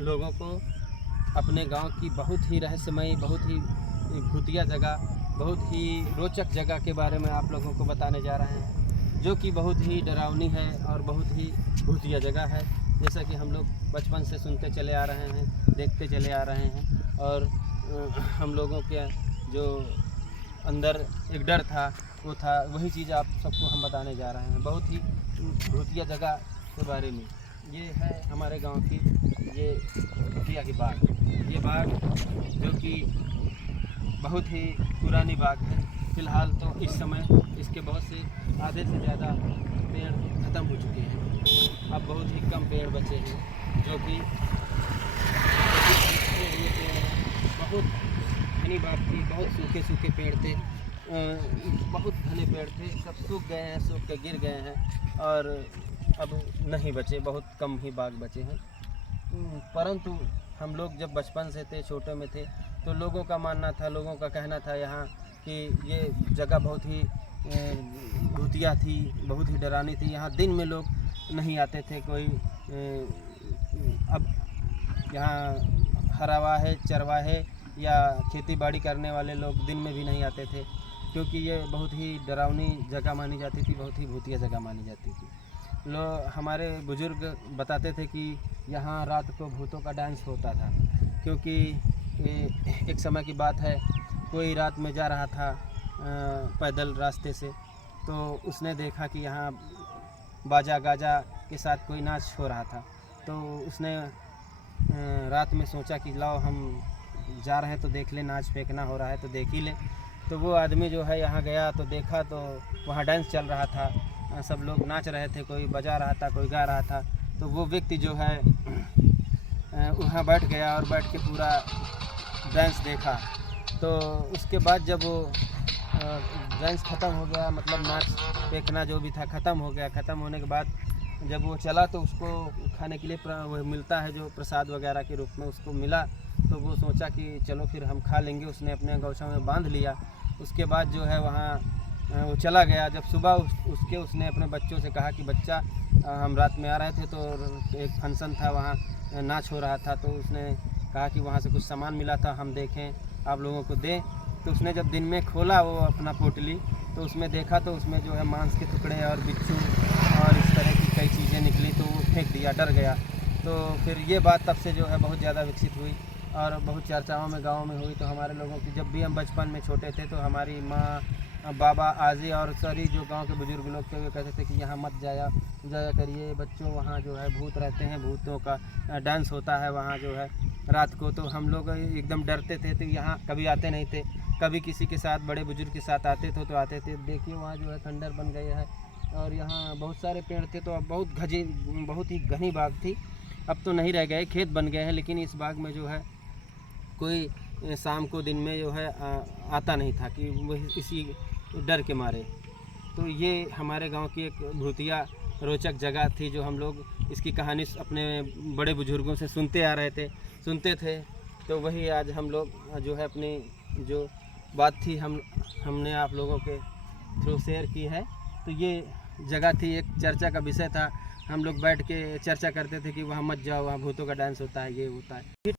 लोगों को अपने गांव की बहुत ही रहस्यमयी, बहुत ही भूतिया जगह, बहुत ही रोचक जगह के बारे में आप लोगों को बताने जा रहे हैं, जो कि बहुत ही डरावनी है और बहुत ही भूतिया जगह है। जैसा कि हम लोग बचपन से सुनते चले आ रहे हैं, देखते चले आ रहे हैं, और हम लोगों के जो अंदर एक डर था वो था, वही चीज़ आप सबको हम बताने जा रहे हैं, बहुत ही भूतिया जगह के बारे में। ये है हमारे गांव की ये भूतिया की बाग। ये बाग जो कि बहुत ही पुरानी बाग है। फ़िलहाल तो इस समय इसके बहुत से आधे से ज़्यादा पेड़ ख़त्म हो चुके हैं। अब बहुत ही कम पेड़ बचे हैं, जो कि ये पेड़ हैं। बहुत घनी बाग थी, बहुत सूखे सूखे पेड़ थे, बहुत घने पेड़ थे, सब सूख गए हैं, सूख के गिर गए हैं और अब नहीं बचे, बहुत कम ही बाग बचे हैं। परंतु हम लोग जब बचपन से थे, छोटे में थे, तो लोगों का मानना था, लोगों का कहना था यहाँ कि ये जगह बहुत ही भूतिया थी, बहुत ही डरावनी थी। यहाँ दिन में लोग नहीं आते थे कोई। अब यहाँ हरवाहे, चरवाहे या खेती बाड़ी करने वाले लोग दिन में भी नहीं आते थे, क्योंकि ये बहुत ही डरावनी जगह मानी जाती थी, बहुत ही भूतिया जगह मानी जाती थी। हमारे बुजुर्ग बताते थे कि यहाँ रात को भूतों का डांस होता था, क्योंकि एक समय की बात है, कोई रात में जा रहा था पैदल रास्ते से, तो उसने देखा कि यहाँ बाजा गाजा के साथ कोई नाच हो रहा था। तो उसने रात में सोचा कि लाओ हम जा रहे हैं तो देख ले, नाच फेंकना हो रहा है तो देख ही ले। तो वो आदमी जो है यहाँ गया तो देखा तो वहाँ डांस चल रहा था, सब लोग नाच रहे थे, कोई बजा रहा था, कोई गा रहा था। तो वो व्यक्ति जो है वहाँ बैठ गया और बैठ के पूरा डांस देखा। तो उसके बाद जब वो डांस ख़त्म हो गया, मतलब नाच फेंकना जो भी था ख़त्म हो गया, ख़त्म होने के बाद जब वो चला तो उसको खाने के लिए वो मिलता है जो प्रसाद वगैरह के रूप में उसको मिला। तो वो सोचा कि चलो फिर हम खा लेंगे, उसने अपने गौशाला में बांध लिया। उसके बाद जो है वहाँ वो चला गया। जब सुबह उसने अपने बच्चों से कहा कि बच्चा, हम रात में आ रहे थे तो एक फंक्शन था, वहाँ नाच हो रहा था, तो उसने कहा कि वहाँ से कुछ सामान मिला था, हम देखें, आप लोगों को दें। तो उसने जब दिन में खोला वो अपना पोटली, तो उसमें देखा तो उसमें जो है मांस के टुकड़े और बिच्छू और इस तरह की कई चीज़ें निकली, तो वो फेंक दिया, डर गया। तो फिर ये बात तब से जो है बहुत ज़्यादा विकसित हुई और बहुत चर्चाओं में गाँव में हुई। तो हमारे लोगों की, जब भी हम बचपन में छोटे थे, तो हमारी माँ, बाबा, आजी और सारी जो गांव के बुजुर्ग लोग थे वो कहते थे कि यहाँ मत जाया करिए बच्चों, वहाँ जो है भूत रहते हैं, भूतों का डांस होता है वहाँ जो है रात को। तो हम लोग एकदम डरते थे, तो यहाँ कभी आते नहीं थे। कभी किसी के साथ, बड़े बुजुर्ग के साथ आते थे तो आते थे। देखिए वहाँ जो है खंडर बन गए है और यहाँ बहुत सारे पेड़ थे, तो अब बहुत ही घनी बाग थी। अब तो नहीं रह गए, खेत बन गए हैं, लेकिन इस बाग में जो है कोई शाम को दिन में जो है आता नहीं था, कि वही इसी डर के मारे। तो ये हमारे गांव की एक भूतिया रोचक जगह थी, जो हम लोग इसकी कहानी अपने बड़े बुजुर्गों से सुनते थे। तो वही आज हम लोग जो है अपनी जो बात थी हमने आप लोगों के थ्रू शेयर की है। तो ये जगह थी, एक चर्चा का विषय था। हम लोग बैठ के चर्चा करते थे कि वहाँ मत जाओ, वहाँ भूतों का डांस होता है, ये होता है।